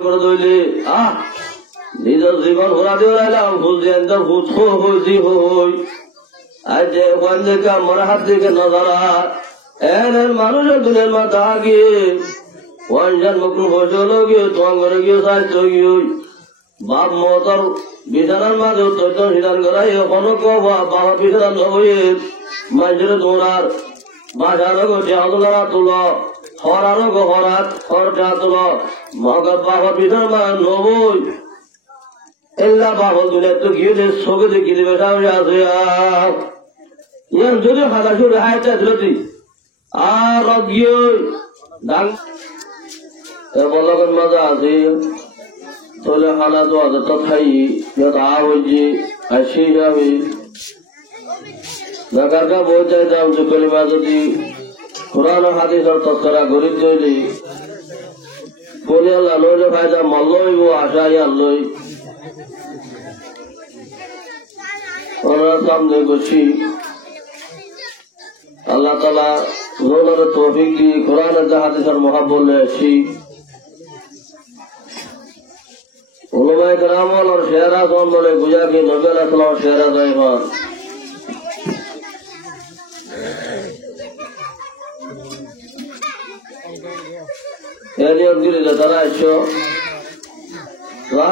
করে দইলে নিজের জীবন ঘোরা দিয়ে রাইলাম বুঝলেন তো ভূত হইছি হই আর যে ওখান থেকে আমার হাত থেকে নজারা এর মানুষের দুনের মাথা গিয়ে ওয়ানজান মুকুল বসল গিয়ে তোমার ঘরে গিয়ে সাহায্য গিয়ে বাপ মতর বিছানার মাঝে তৈত সিদ্ধান করা এখনো বাবা বিছানা হয়ে মানুষের তোমার বাসারও দেহতলা তুল হরারও হরাত হরটা তুল মগর বাবা বিছানার মা নবই এল্লা বাবল তুলে একটু গিয়ে চোখে দেখি দেবে আছে যদি খাতা শুরু হাইটা দিল তুই আর গিয়ে ডাং বলকের মজা আছে তাহলে খানা তো আছে তো খাই হয়েছে আর সেই যাবে বেকারটা বই চাইতাম যে কলিমা যদি কোরআন হাদিসের তৎকরা গরিব তৈরি বলে আল্লাহ লইলে ফায়দা মাল্লইব আশাই আল্লই ওনার সামনে বসি আল্লাহ তালা লোনের তৌফিক দিয়ে কোরআনের হাদিসের মহাব্বত নিয়ে আসি উলামায়ে কেরাম और शेरा ने गुजा की नबी अलैहिस्सलाम शेरा जाइमान তারা এসো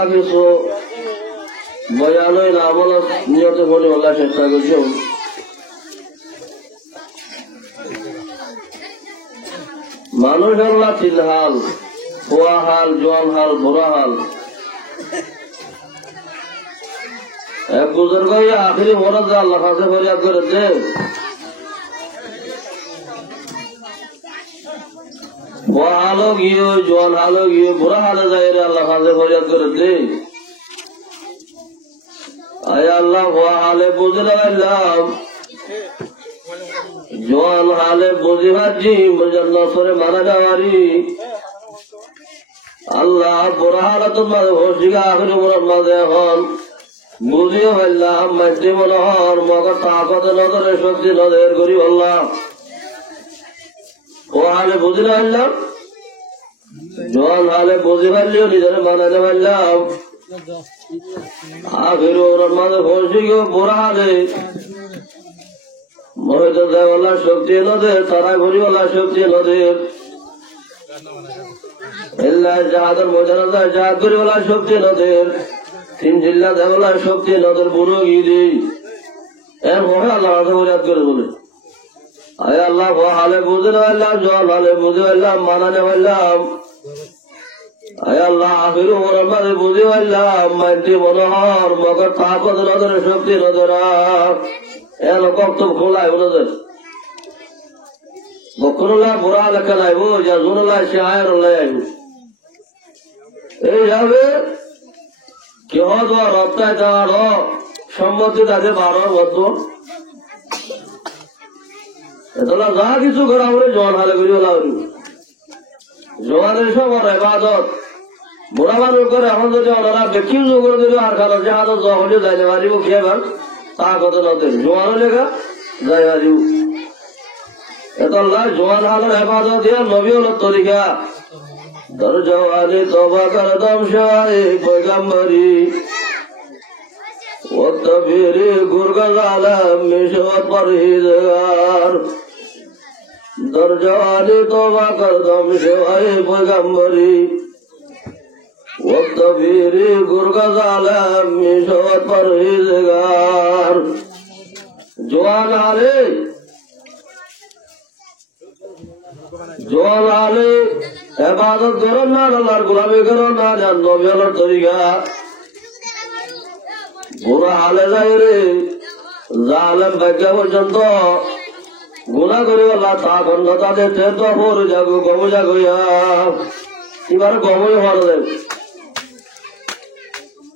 কিছু বয়ানই না আমল নিয়ত বলে বলার চেষ্টা করছি মানুষের তিন হাল খোয়া হাল জোয়ান হাল বুড়া হাল এক বুজুর্গ আখেরি মরদ আল্লাহ কাছে ফরিয়াদ করেছে খোয়া হালও গিয়ে জোয়ান হালও গিয়ে বুড়া হালে যায় রে আল্লাহ কাছে ফরিয়াদ করেছে আয় আল্লাহ খোয়া হালে বুঝে লাগাইলাম জোয়ান হালে বুঝে ভাবছি মুজন্নসরে মারা যাওয়ারি আল্লাহ বুড়া হালে তোমার হসিকা আখেরি মরদ মাঝে এখন বুঝিও ফেললাম মাতৃ মনোহর মগর তাকত নজরে শক্তি নজর করি বললাম ও হালে বুঝি না ফেললাম জল হালে বুঝি ফেললেও নিজের মানাতে ফেললাম আখের ওর মাঝে ফসি গো বুড়া হালে মহিত দেওয়ালা শক্তি নদের তারা ঘুরিওয়ালা শক্তি নদের এল্লা জাহাদের মজানা যায় জাহাদ করিওয়ালা শক্তি নদের তিন জিল্লা দেওয়ালা শক্তি নদের বুড়ো গিয়ে এর মহে আল্লাহ ফরিয়াদ করে বলে আয় আল্লাহ হালে বুঝে নেওয়াল্লাম জল হালে বুঝে পারলাম মানানে পারলাম আয় আল্লাহ আখির ওমরের মাঝে বুঝে পারলাম মাইটি মনোহর মগর তাকত নজরে শক্তি নজরা এর কক্তব খোলায় নজর বকরুল্লাহ বুড়া লেখা লাইব যা জুনুল্লাহ সে আয়ের আইব এইভাবে কেহ রপ্তায় যাওয়ার সম্মতি তাদের বাড়ার মতো এতলা যা কিছু করা হলে জোয়ান হালে করিও লাগবে জোয়ানের সবার এবাদত বুড়া মানুষ করে এখন যদি ওনারা বেশি করে দিল আর খালো যে হাত হলে যাইতে পারিব খেয়ে ভাগ তা কত নদের জোয়ানও লেখা যাই পারিব এতলা জোয়ান হালের এবাদত দিয়া নবী হল তরিকা দরজওয়ানি তওবা কর দম শাহে পয়গম্বরি ওয়াতবিরি গুরগাল আলম মিশওয়াত পরহেজগার দরজওয়ানি তওবা কর দম শাহে পয়গম্বরি ওয়াতবিরি গুরগাল আলম মিশওয়াত পরহেজগার জওয়ান আলে এবাদত করো না আল্লাহর গোলামি করো না জান নবী আল্লাহর তরিকা বুড়া হালে যায় রে জালেম ভাগ্য পর্যন্ত গুণা করি আল্লাহ তা বন্ধ তাদের তো হর যাগো গম জাগইয়া এবার গমই হল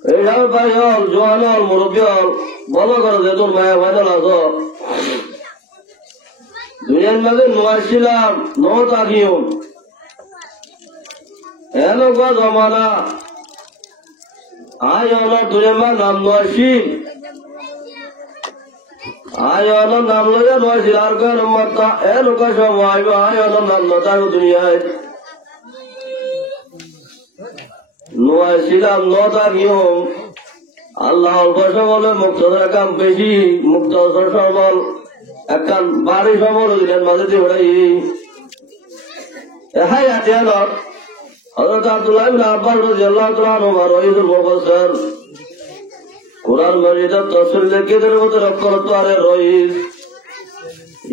এইভাবে ভাই হল জোয়ান হল মুরব্বী হল বলো করো যে তোর মায়া ভাইদল আছো দুনিয়ার মাঝে নোয়ার ছিলাম নত আগিও এনেকুৱা জমানা আয় অনার দুনিয়া নাম নোয়ারছিল আয় অনার নাম লইয়া নোয়ারছিল আর কেন মাত্রা এনেকুৱা সময় আয় অনার নাম নতার দুনিয়ায় নয় ছিলাম নটা নিয়ম আল্লাহ অল্প সবলে মুক্তদের কাম বেশি মুক্ত সবল একখান বাড়ি সবল দিলেন মাঝে দিয়ে ওড়াই হাই আটিয়ালত হযরত আব্দুল্লাহ ইবনে আব্বাস রাদিয়াল্লাহু তাআলা আনহু রইসুল মুফাসসির কুরআন মাজিদের তাফসীর লেখকের মতো রক্ষণ দ্বারে রইস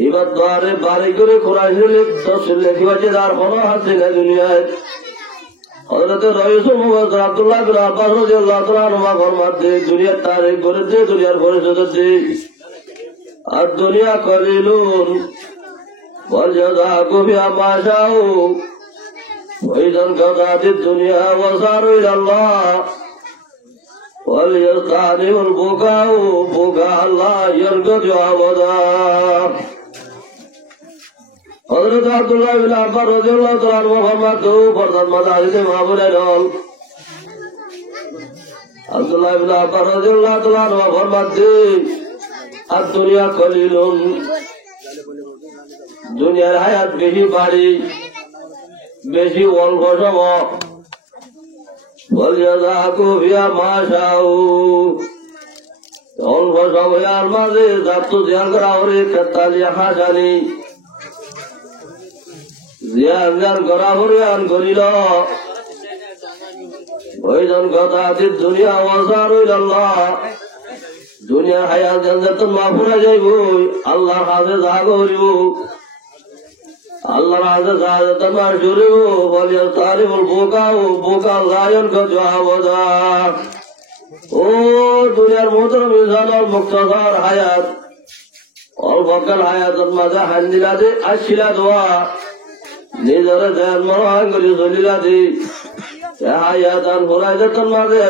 এবার দ্বারে বাড়ি করে কোরআন শরীফ তাফসীর লেখিবাছে যার কোনো হাসি না দুনিয়ায় হযরত রইসুল মুফাসসির আব্দুল্লাহ ইবনে আব্বাস রাদিয়াল্লাহু তাআলা আনহু ফরমাতে দুনিয়ার তারিখ করে দে দুনিয়ার পরিচয় দে আর দুনিয়া কলিলুন ওয়াল জাযাউ বিমা শাআউ وإذا انقضت الدنيا وصاروا إلى الله وليستعنف البكاء بكاء الله يرقد أبدا حضرت عبد الله بن عباس رضي الله تعالى عنه فرماته فرضت مدارس محمود الأول عبد الله بن عباس رضي الله تعالى عنه فرماته الدنيا قليل দুনিয়ার হায়াত বেশি বাড়ি বেশি অল্প সময় অল্প সময়ের মাঝে যাত্র ধ্যান করা হলে তেতালিয়া হাসানি ধ্যান ধ্যান করা হলে আন করিল ওইজন কথা দুনিয়া ওয়াসার হইল দুনিয়ার হায়াত যখন মাফুরা যাইব আল্লাহর কাছে যা করিব আল্লাহর কাছে যা তোমার জুড়িব বলিয়া তারিফুল বোকাও বোকা লায়ন কাজা ও দুনিয়ার মোহতরম ইনসানের মুক্তসর হায়াত অল্পকাল হায়াতের মাঝে হান্দিলা দে আসিলা দোয়া নিজের দেন মহান করে চলিলা দে হায়াত আর ভরাই যেতন মাঝে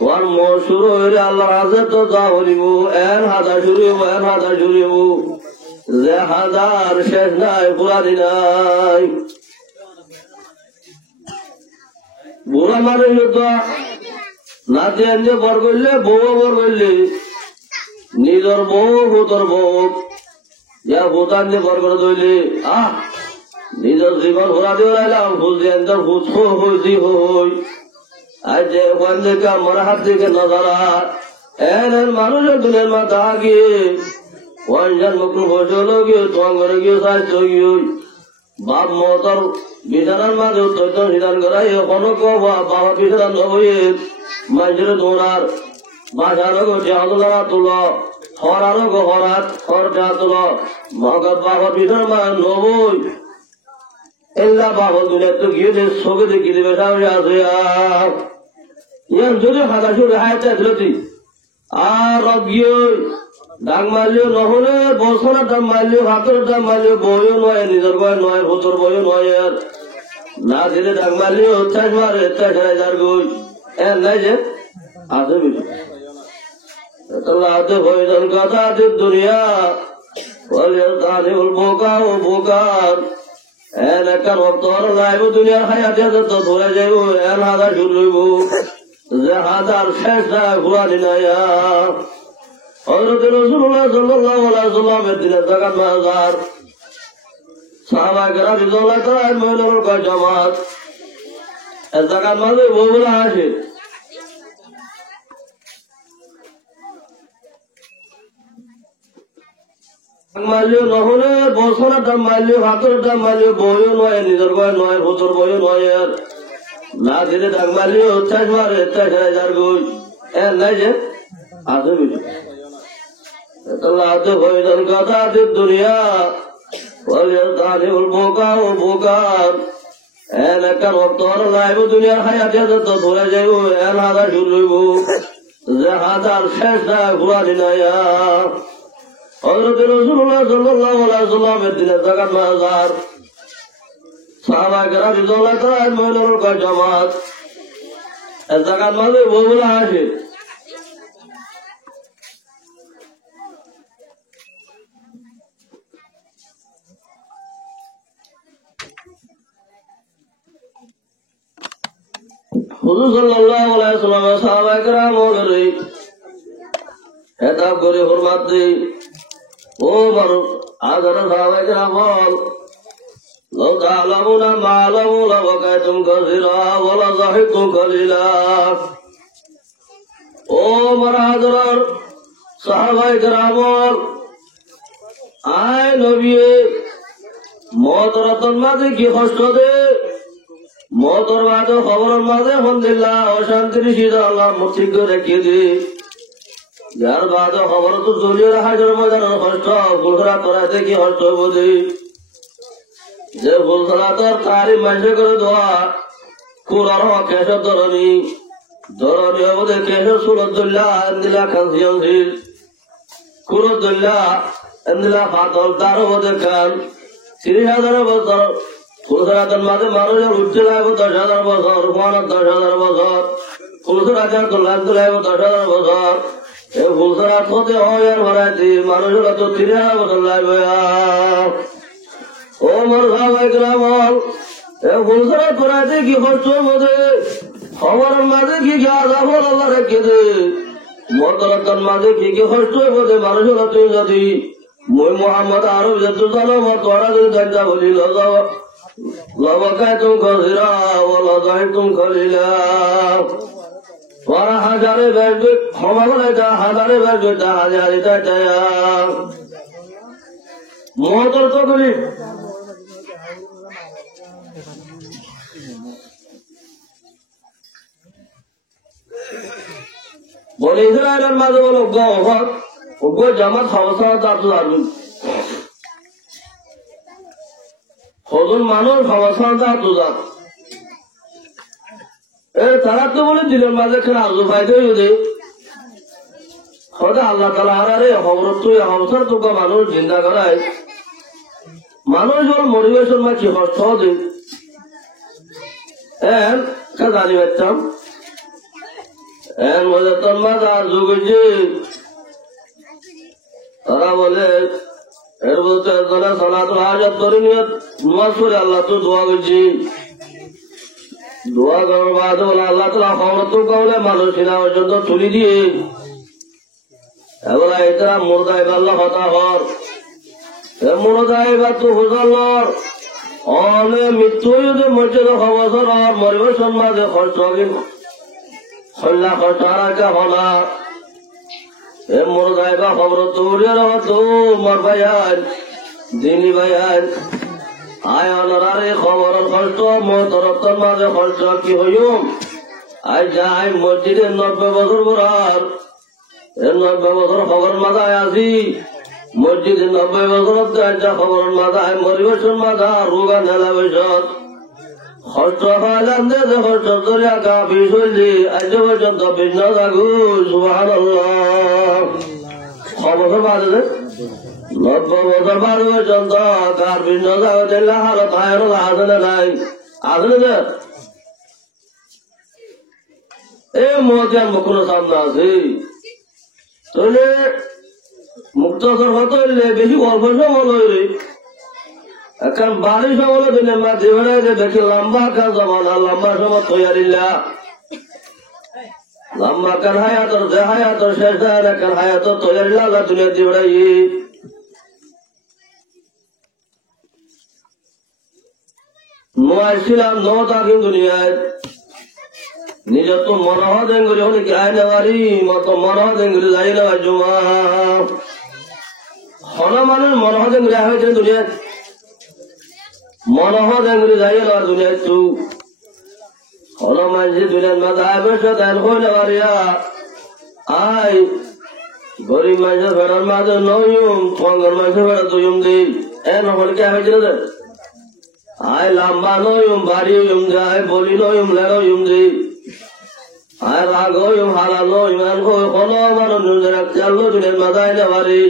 কর্ম শুরু হইলে আল্লাহর কাছে তো যা হরিব এন হাদা শুরিব এন হাদা শুরিব যে হাজার শেষ নাই পুরানি নাই বুড়া মানুষ নাতি আনতে বর করলে বউ বর করলে নিজের বউ ভূতর বউ যা ভূত আনতে বর করে ধরলে নিজের জীবন ঘোরা দিয়ে রাইলাম বুঝলি আনতে ভূত হই হই আজ যে ওখান থেকে আমার হাত থেকে নজারা এন মানুষের দুনের মাথা গিয়ে ওয়ানজান মুখ বসল গিয়ে তোমার গিয়ে স্বাস্থ্য গিয়ে বাপ মতর বিছানার মাঝে তৈত নিদান করাই এখনো বাবা বিছানা নবয়ে মানুষের দৌড়ার বাজারও দেহতলা তুল হরারও হরাত হর দেহা তুল মগত বাবা বিছানার মা নবই এল্লা বাবা দুনিয়া তো গিয়ে চোখে দেখি দেবে সামনে আছে আর ইয়ান যদি হাতা শুরু হায়াতে দিলতি আর গিয়ে ডাক মারলেও নহলে বছরের দাম মারলেও হাতের দাম মারলেও বইও নয় নিজের বয় নয় ভূতর বইও নয় আর না দিলে ডাক মারলেও অত্যাশ মারে ২৩,০০০ গই এর নাই যে আছে বিষয় ভয়জন কথা দুনিয়া বোকা ও বোকার এন একটা রক্ত লাইব দুনিয়ার হায়াতে তো ধরে যাইব এন হাজার শুরু হইব যে হাজার শেষ নাই ঘুরানি নাই হযরত রাসূলুল্লাহ সাল্লাল্লাহু আলাইহি ওয়াসাল্লামের দিনের জাকাত মাজার সাহাবা কেরাম রাদিয়াল্লাহু তাআলা আনহুর কয় জামাত এই জাকাত মাঝে বউলা আসে মারলেও নহলে বছরের দাম মারলেও হাতের দাম মারলেও বইও নয় নিজের বয় নয় ভূতর বইও নয় আর না দিলে ডাক মারলেও ২৮ মারে ২৩,০০০ গই এর নাই যে আছে বিষয় ভয়জন কথা দুনিয়া বোকা ও বোকার এন একটা রক্ত লাইব দুনিয়ার হায়াতে তো ধরে যাইব এন হাজার শুরু হইব যে হাজার শেষ নাই ঘুরানি নাই হযরত রাসূলুল্লাহ সাল্লাল্লাহু আলাইহি ওয়াসাল্লামের দিনের জাকাত মাজার সাহাবা কেরাম রাদিয়াল্লাহু তাআলা আনহুর কয় জামাত এই জাকাত মাঝে বউলা আসে হুজুর সাল্লাল্লাহু আলাইহি ওয়াসাল্লাম সাহাবা কেরাম ওরে হেতাব করে হুরমাত দেই ও মানুষ আজারা সাহাবা কেরাম বল لو تعلمون ما أعلم لبكيتم كثيرا ولضحكتم قليلا ও মারাদরার সাহাবায়ে কেরাম আয় নবী মতরতন মাঝে কি কষ্ট দে মতর মাঝে খবরের মাঝে আলহামদুলিল্লাহ অশান্তির সিজা আল্লাহ মুঠিক রেখে দে যার বাদে খবর তো জলিয়ে হাজার মজার কষ্ট ফুলখরা করাতে কি কষ্ট বোঝে যে ফুলখরা তোর তারি মাঝে করে দোয়া কুরার কেশর ধরনি ধরনি হবে কেশর সুরদুল্লাহ আন্দিলা খানসিয়ংশীল কুরদুল্লাহ আন্দিলা ফাতল তার হবে খান 30,000 বছর ফুলখরাতের মাঝে মানুষের উঠতে লাগবে 10,000 বছর মানব 10,000 বছর ফুলখরাতের তোলার লাগবে 10,000 বছর এই ফুলখরাত হতে হয় আর ভরাইতে মানুষের তো 30,000 বছর লাগবে ও মোর সাহাবায়ে কেরাম এই ফুলখরাত ভরাইতে কি কষ্ট বোঝে খবরের মাঝে কি আযাব আল্লাহ রেখে দে মতরতন মাঝে কি কষ্ট বোঝে মানুষের তুই যদি মই মোহাম্মদ আরব যেহেতু জানো আমার তোরা যদি জানতা বলি লবকায় তুমি কজিরা ওলাদাই তুমি খলিলা তোরা হাজারে বেসবে ক্ষমা বলে যা হাজারে বেসবে তা হাজারে চাইয়া মতর তো করি বলে ইসরায়েলের মাঝে বলো অজ্ঞ জামাত সমস্যা তার তো জানবেন কজন মানুষ সমস্যা তার তো জান তারা তো বলে দিলের মাঝে খেলে আজু ফাইতে হয়ে হয়তো আল্লাহ তালা হারারে খবর তো সমস্যার তোকে মানুষ চিন্তা করায় মানুষ বল মরিবেশন মা কি কষ্ট হতে জানি পারতাম তোর মা তার যুগ হয়েছে তারা বলে এর বলতে সনাতন হাজার ধরে নিয়ে নামাজ পড়ে আল্লাহ তো দোয়া করছি দোয়া করার বাদ বলে আল্লাহ তালা খবর তো কাউলে মানুষ কিনা পর্যন্ত তুলি দিয়ে এগুলা এটারা মুর্দায় আল্লাহ হতা হর মুর্দায় বা তো হুজাল্লর অনেক মৃত্যু যদি মসজিদ খবর আর মরিবেশন মাঝে খরচ হবে খল্লা খরচ আর একটা হলা মুর্দায় বা খবর তৌরিয়ার তো মর ভাইয়ার দিনী ভাইয়ার আয় অনারে খবর খরচ মতরতন মাঝে খরচ কি হইম আয় যাই মসজিদে 90 বছর বরার 90 বছর খবর মাথায় আসি মসজিদে 90 বছর খবর মাথায় মরিবেশন মাথা রোগা নেলা বৈশত খরচ হওয়া জানতে যে খরচ ধরে আঁকা বিষ হইলি আজ পর্যন্ত ভিন্ন থাকু সুবহানাল্লাহ খবর বাজে 90 বছর বার পর্যন্ত কার ভিন্ন থাকতে হারত হায়রত আসলে নাই আসলে যে এই মজার মুখনো সামনে আছে তাহলে মুক্তসর হতে হইলে বেশি অল্প সময় হইলে এখন বাড়ি সময় দিলে মা জীবনে দেখি লম্বা কাজ জমানা লম্বা সময় তৈরিল্লা লম্বা কান হায়াতর যে হায়াতর শেষ এখন হায়াতর তৈরিল্লা আল্লাহ দুনিয়া জীবনাই ছিলাম নতা কিন্তু দুনিয়ায় নিজের তো মনহ দেঙ্গুলি হলে কি আয় নেওয়ারি মতো মনহ দেঙ্গুলি যাই নেওয়ার জমা হন মানুষ মনহ দেঙ্গুলি হয়েছে দুনিয়ায় মনহ দেঙ্গুলি যাই নেওয়ার দুনিয়ায় তু হন মানুষ দুনিয়ার মাথা আয় বসে দেন হয়ে নেওয়ারিয়া আয় গরিব মানুষের ভেড়ার মাঝে নয়ুম পঙ্গর মানুষের ভেড়া দুইম দিই নহলে কে হয়েছিল আয় লম্বা নয়ুম বাড়ি যায় বলি নয়ুম লেড়ম দিই আয় রাগ হইম হারানো ইমান কোন মানুষ চাল্লো দুনিয়ার মাথায় নেওয়ারি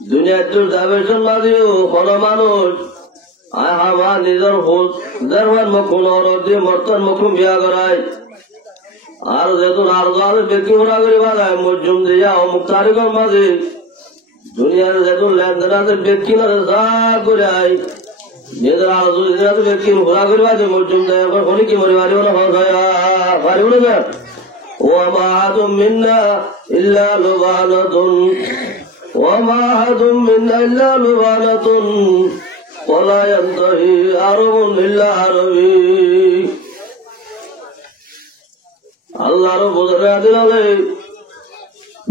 দুনিয়ার তোর দাবেশন মাঝেও কোন মানুষ আয় আমার নিজের হোস দেড় মুখুন দিয়ে মর্তন মুখুন বিয়া করায় আর যেহেতু আর ব্যক্তি ঘোরা করে বাজায় মজুম দিয়া অমুক তারিখের মাঝে দুনিয়ার যেহেতু লেনদেন আছে ব্যক্তি না যা করে আয় নিজের আর ব্যক্তি ঘোরা করে বাজে মজুম দেয় হলে কি মরে পারিব না পারিব না ওমা আহাদুম মিন্না ইল্লা লুবানাতুন ওমা আহাদুম মিন্না ইল্লা লুবানাতুন ولا ينتهي عرب إلا عربي আল্লাহর বুজুর্গরা দিলে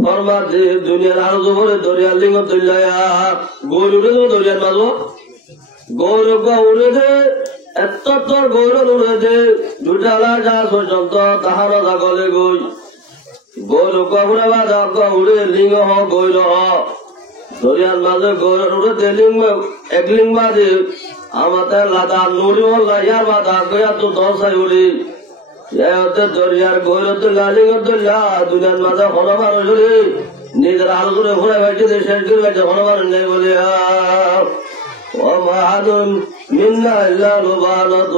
ফরমাতে দুনিয়ার আরো জবরে দরিয়ার লিঙ্গ তুল্লায়া গৌরবে দরিয়ার মাঝো গৌরব উড়ে দে এত তোর গৌরব উড়ে দে দুটালা যা পর্যন্ত তাহার গলে গই গৌরব উড়ে বা উড়ে লিঙ্গ হ গৌর দরিয়ার মাঝে গৌরব উড়ে দে লিঙ্গ এক লিঙ্গ বাদে আমাদের লাদা নুড়ি হল ইয়ার বাদা গয়া তো দশাই উড়ি দরিয়ার গৌরতুল্লাহ লিঙ্গতুল্লাহ দুনিয়ার মাঝে হলো মানুষ নিজের আলোচনা ঘুরে বেঁচে শেষ করে বেঁচে হলো মানুষ নেই বলে ومعد منا إلا نبالة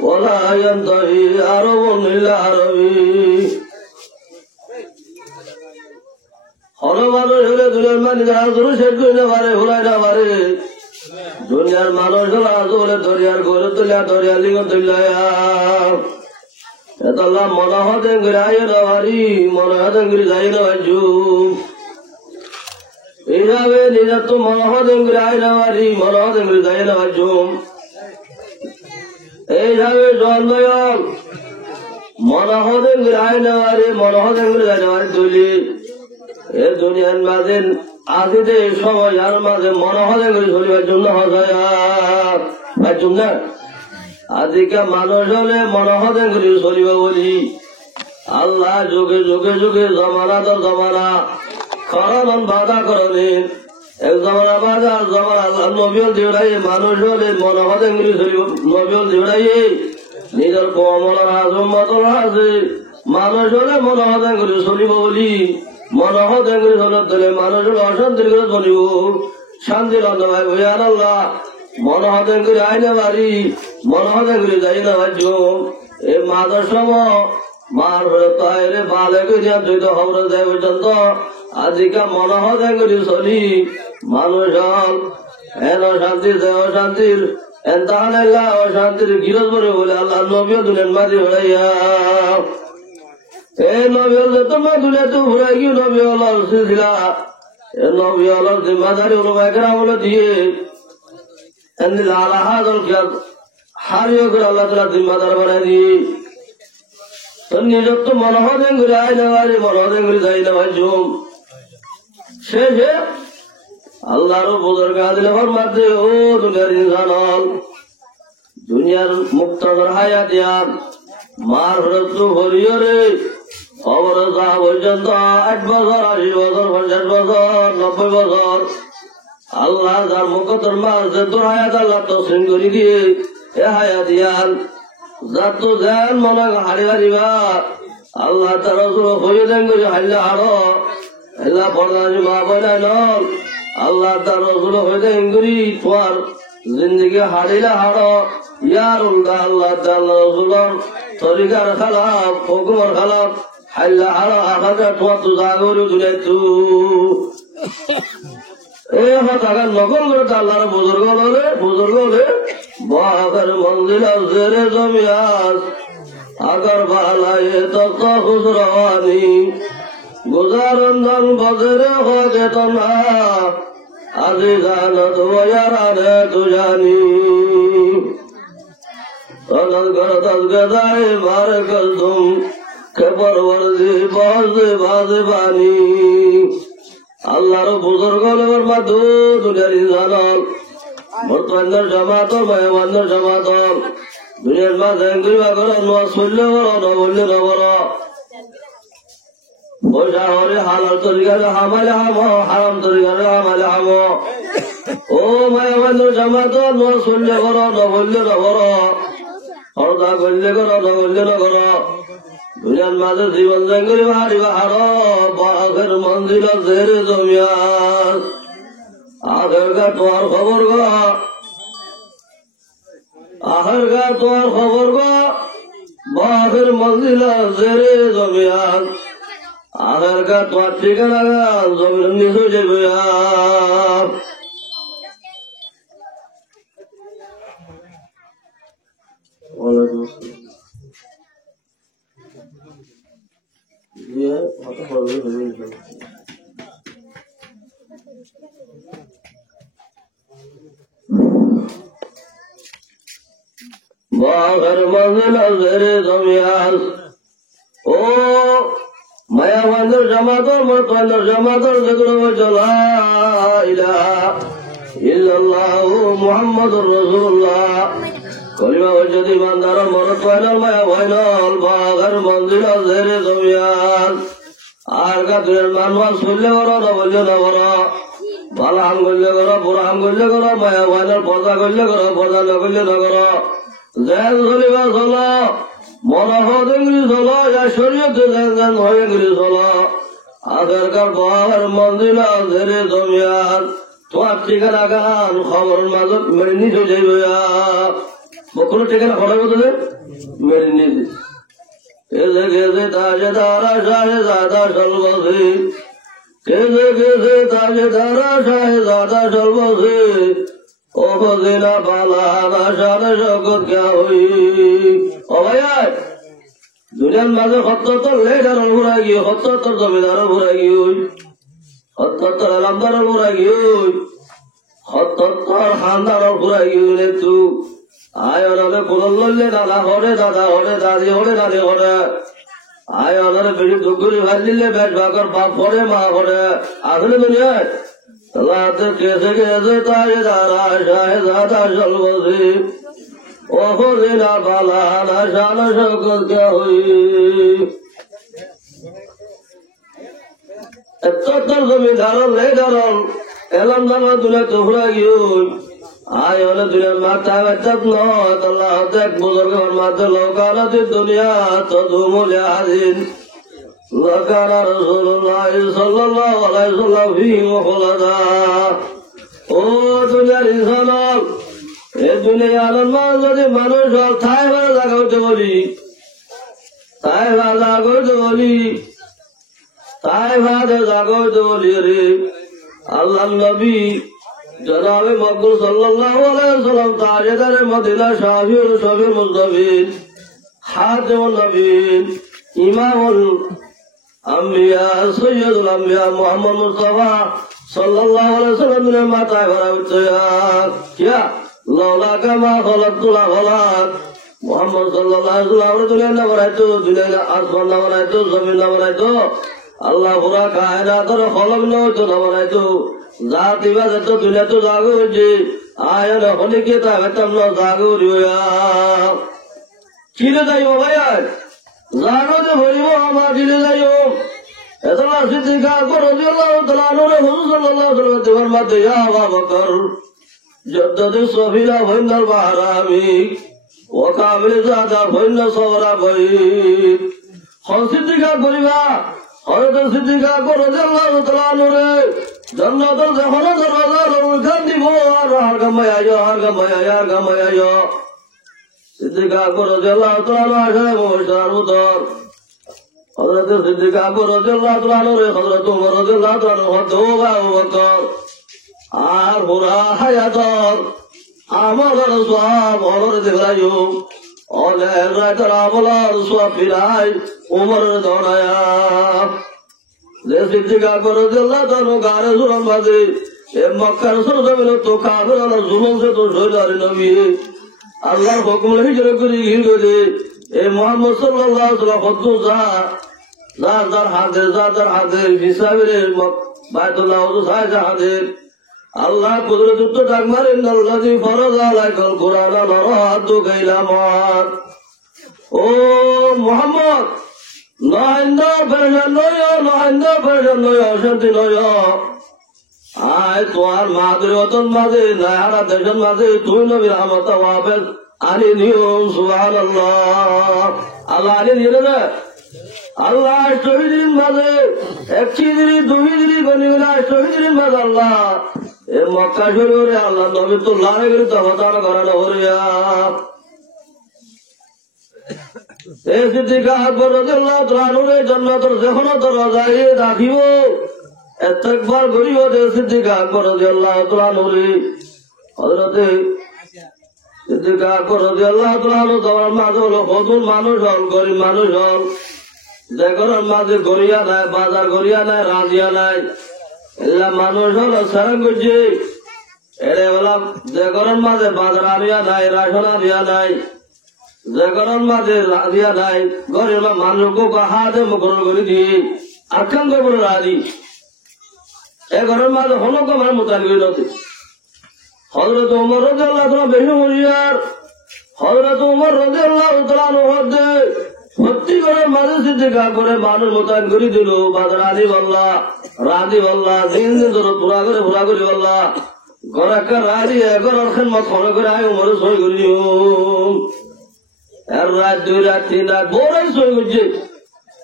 ولا ينتهي عرب إلا عربي হলো মানুষ হলে দুনিয়ার মানুষ আলোচনা শেষ করে না পারে ভুলাই না পারে দুনিয়ার মানুষ হলো আলোচনা দরিয়ার গৌরতুল্লাহ দরিয়ার লিঙ্গতুল্লাহ এতলা মনে হতে গিরাই নারি মনে হতে গিরি যাই না বাজু এইভাবে নিজের তো মনে হতে গিরাই নারি মনে হতে গিরি যাই না বাজু এইভাবে জন্ময়ল মনে হতে গিরাই নারি মনে হতে গিরি যাই না বাজু তুলি এ দুনিয়ার মাঝে আজিতে সময় আর মাঝে মনে হতে গিরি চলিবার জন্য হজায় বাজু না আদিকা মানুষ হলে মনোহতে গুলি চলিব বলি আল্লাহ যুগে যুগে যুগে জমানা তো জমানা খরণ বাধা করেন এক জমানা বাধা জমানা আল্লাহ নবীল দিওড়াই মানুষ হলে মনোহতে গুলি চলিব নবীল দিওড়াই নিজের কমলার আজমত আছে মানুষ হলে মনোহতে গুলি চলিব বলি মনোহতে গুলি চলে মানুষ হলে অশান্তির করে চলিব শান্তি লন্দ ভাই ভয়ান আল্লাহ মনে হতেন করে আইনা বাড়ি মনে হতেন করে যাই না ভাজ্য এই মাদার সময় মার তাইরে বালে করিয়া দুই তো খবর যায় পর্যন্ত আজিকা মনে হতেন করে চলি মানুষ হল এন অশান্তির দেহ অশান্তির এন তাহান অশান্তির গিরজ করে বলে আল্লাহ নবীও দুলেন মাঝে ঘুরাইয়া এই নবী হল তোমার দুলে তো ঘুরাই গিয়ে নবী হল সিলসিলা এ নবী হল জিম্মাদারি হলো একরা হলো দিয়ে হারিয়ে করে আল্লাহ তালা জিম্মাদার বানাই দিয়ে নিজের তো মনোহদেন করে আই নেওয়ারি মনোহদেন করে যাই নেওয়ার জুম শেষে আল্লাহর বোঝার গা দিলে ফরমাতে ও দুনিয়ার ইনসান হল দুনিয়ার মুক্ত হায়া দিয়ার মার হরতু ভরিও রে খবর যা পর্যন্ত 8 বছর 80 বছর 50 বছর 90 বছর আল্লাহ যার মুকতর মাঝে তোর হায়াত আল্লাহ তসলিম করে দিয়ে এ হায়াত ইয়াল যার তো জ্ঞান মনে হারি হারিবা আল্লাহ তার হয়ে দেন করে হাইলে হারো আল্লাহ পর্দানি মা বলে নল আল্লাহ তার রসুল হয়ে দেন করি তোমার জিন্দগি হারিলে হারো ইয়ার উল্টা আল্লাহ তার রসুলর তরিকার খালাপ হুকুমর খালাপ হাইলে হারো আঘাতে তোমার তো জাগরি দুনিয়া তু এই হতাকার নকল করে আল্লাহর বুজুর্গ হলে বাহার মন্দির জেরে জমিয়াস আগার বালাই তত খুসরানি গুজারন্দন বজরে হয়ে তনা আজি গান তোয়ারে তুজানি তনল গরদল গদাই মার কল তুম কে পরবর্তী বাজে বাজে বানি আল্লাহর বুজুর্গ মাধু দুনিয়ার ইনসান বর্তমানের জামাতর মেহমানের জামাতর দুনিয়ার মাঝে ঘুরিবা করো নোয়াজ করলে করো নবললে নবরো পয়সা হরে হালাল তরিকারে হামালে হামো হারাম তরিকারে হামালে হামো ও মেহমানের জামাতর নোয়াজ করলে করো নবললে নবরো হরদা করলে করো নবললে নগরো দুনিয়ার মাঝে জীবন জঙ্গলি হারিবা হারো বাঘের মন্দির জেরে জমিয়াস আগের গা তোমার খবর গা আগের গা তোমার খবর গা বাঘের মন্দির জেরে জমিয়াস আগের গা তোমার ঠিকানা গা জমির নিচে যাবে কথা বলবে বাঘের মঞ্জিল জেরে জমিয়াল ও মায়াবান্ধের জামাতর মতবান্ধের জামাতর যেগুলো চলা ইলাহা ইল্লাল্লাহু মুহাম্মাদুর রাসূলুল্লাহ কলিমা যদি বান্দার মরত পাইনাল মায়া ভাইনাল বাঘের মঞ্জিল জেরে জমিয়াল আর গাছের মানুষ করলে করো না বললে না করো ভালো হাম করলে করো বুড়া হাম করলে করো মায়া ভাইনাল পর্দা করলে করো পর্দা না করলে না করো জেন চলিবা চলো মনোহর ইংরি চলো ইয়া শরীয়তে জেন জেন হয়ে ইংরি চলো আগেরকার বাঘের মঞ্জিল জেরে জমিয়াল তোমার ঠিকানা গান খবরের মাজত মেরে নিতে যাইবে কোনো ঠিকানা খবর বদলে মেরে নিতে কেজে কেজে তাজে তারা শাহে জাদা সলবসে কেজে কেজে তাজে তারা শাহে জাদা সলবসে ও দিনা বালা বাসারে শকত কে হই ও ভাই দুনিয়ার মাঝে ৭০ লেডার ঘুরা গিয়ে ৭০ জমিদার ঘুরা গিয়ে ৭০ আলামদার ঘুরা গিয়ে ৭০ খানদার ঘুরা গিয়ে তু আয় অনারে কোদল লইলে দাদা হরে দাদা হরে দাদি হরে দাদি হরে আয় অনারে বেশি দুগুরি ভাই দিলে বেশ ভাগর বাপ হরে মা হরে আসলে দুনিয়ায় রাতে কেসে কেসে তাই দাদা শাহে দাদা চলবসি ওহ দিনা বালা না শান শকত কে হই এত জমিদার লেডার এলাম দামা দুনিয়া তো ঘুরা গিয়ে আয় হলে দুনিয়ার মাথা ব্যথা নয় আল্লাহ এক বুজুর্গের মাঝে লোকানাতি দুনিয়া তো ধুমুলে হাজির লোকানা রাসূলুল্লাহ সাল্লাল্লাহু আলাইহি ওয়াসাল্লাম ফি মুখলাদা ও দুনিয়ার ইনসান এ দুনিয়ার মাঝে যদি মানুষ ঠাই ভালো জায়গা হইতে বলি তাই ভালো জায়গা হইতে বলি তাই ভালো জায়গা হইতে বলি রে আল্লাহ নবী জনাবে মকবুল সাল্লাল্লাহু আলাইহি ওয়াসাল্লাম তাজেদারে মদিনা শাফিউল শফিউল মুজতাবিন খাতিমুন নবীন ইমামুল আম্বিয়া সৈয়দুল আম্বিয়া মুহাম্মদ মুস্তাফা সাল্লাল্লাহু আলাইহি ওয়াসাল্লামের মাথায় ভরা উঠছে কিয়া লাউলা কামা খলাকতুল আখলাক মুহাম্মদ সাল্লাল্লাহু আলাইহি ওয়াসাল্লাম দুনিয়া না বানাইতো দুনিয়া আসমান না বানাইতো জমিন না বানাইতো আল্লাহ পুরা কায়নাতের খলক নয়তো না বানাইতো জাতি বাজে তো দুনিয়া তো জাগো হয়েছে আয় হলে কে তাম না জাগো রিয়া চিনে যাইব ভাই জাগো তো হইব আমার চিনে যাইব এতলা সিদ্দিকা করো আল্লাহ তাআলা নূরে হুজুর সাল্লাল্লাহু আলাইহি ওয়াসাল্লাম দেওয়ার মধ্যে ইয়া আবু বকর জদ্দদ সফিলা হইনাল বাহরামি ওয়া কামিল জাদা হইনা সওরা ভাই সিদ্দিকা করিবা হযরত সিদ্দিকা করো আল্লাহ তাআলা নূরে জান্নাতের যখন দরজা উঠান দিব আর গামায়া সিদ্দিকা করো আল্লাহ তাআলা আসে মশার উত্তর হযরত সিদ্দিকা করো আল্লাহ তাআলা রে হযরত ওমর রাদিয়াল্লাহু তাআলা হতোবা বকর আর পুরা হায়াতর আমলের সওয়াব ওমর দেখায়ো অনেক রাতের আমলের সওয়াব ফিরাই ওমরের দড়ায়া যে সিদ্দিকা করো আল্লাহ তাআলা গারে সুরান বাজে এ মক্কার সরজমিন তো কাফেররা জুলুম সে তো সইলারে নবী আল্লাহর হুকুম হিজরত করে গিয়ে এ মুহাম্মদ সাল্লাল্লাহু আলাইহি ওয়াসাল্লাম হতো যার হাতে হিসাবে বাইতুল্লাহ হতো সাইজা হাতে আল্লাহ কুদরত তো ডাক মারেন আল্লাযী ফরজা আলাইকাল কুরআন নরাদু গাইলামাত ও মুহাম্মদ নয়ন্দা ফেরেশান নয় অশান্তি নয় আয় তোমার মাদুরতন মাঝে নাহারা দেশের মাঝে তুই নবীর রহমত ওয়াফেজ আনি নিয়ম সুবহানাল্লাহ আল্লাহ আনি নিয়ে না আল্লাহ শহীদিন মাঝে একটি দিনই দুই দিনই গনিবে না শহীদিন মাঝে আল্লাহ এ মক্কা শরীরে আল্লাহ নবী তো লারে গেলে তো হতার করানো হরিয়া এ সিদ্দিকা আকবর রাদিয়াল্লাহু তাআলা নূরে জান্নাতের যখন দরজায় রাখিব এতবার গরিব দে সিদ্দিকা আকবর রাদিয়াল্লাহু তাআলা নূরে হযরত সিদ্দিকা আকবর রাদিয়াল্লাহু তাআলা তোমার মাঝে হলো কতজন মানুষ হল গরিব মানুষ হল যে ঘরের মাঝে গড়িয়া নাই বাজার গড়িয়া নাই রাজিয়া নাই এলা মানুষ হলো সারাং করছে এরে বললাম যে ঘরের মাঝে বাজার আনিয়া নাই রাশন আনিয়া নাই যে ঘরের মাঝে রাজিয়া নাই ঘরের মা মানুষকে হাতে মুখর করে দিয়ে আকাঙ্ক করে রাজি এ ঘরের মাঝে হনক আমার মোতাবেক নদী হযরত ওমর রাদিয়াল্লাহু তাআলা বেশি হুঁশিয়ার হযরত ওমর রাদিয়াল্লাহু তাআলা হদে সত্যি করে মাঝে সিদ্দিক করে মানুষ মোতায়েন করে দিল বাজার আদি বল্লা রাজি বল্লা দিন দিন ধরে পুরা করে বল্লা ঘর একটা রাজি এখন খেদমত মনে করে আয় ওমর সই করি আর রাত 2 রাত 3 রাত বড়ই সই করছে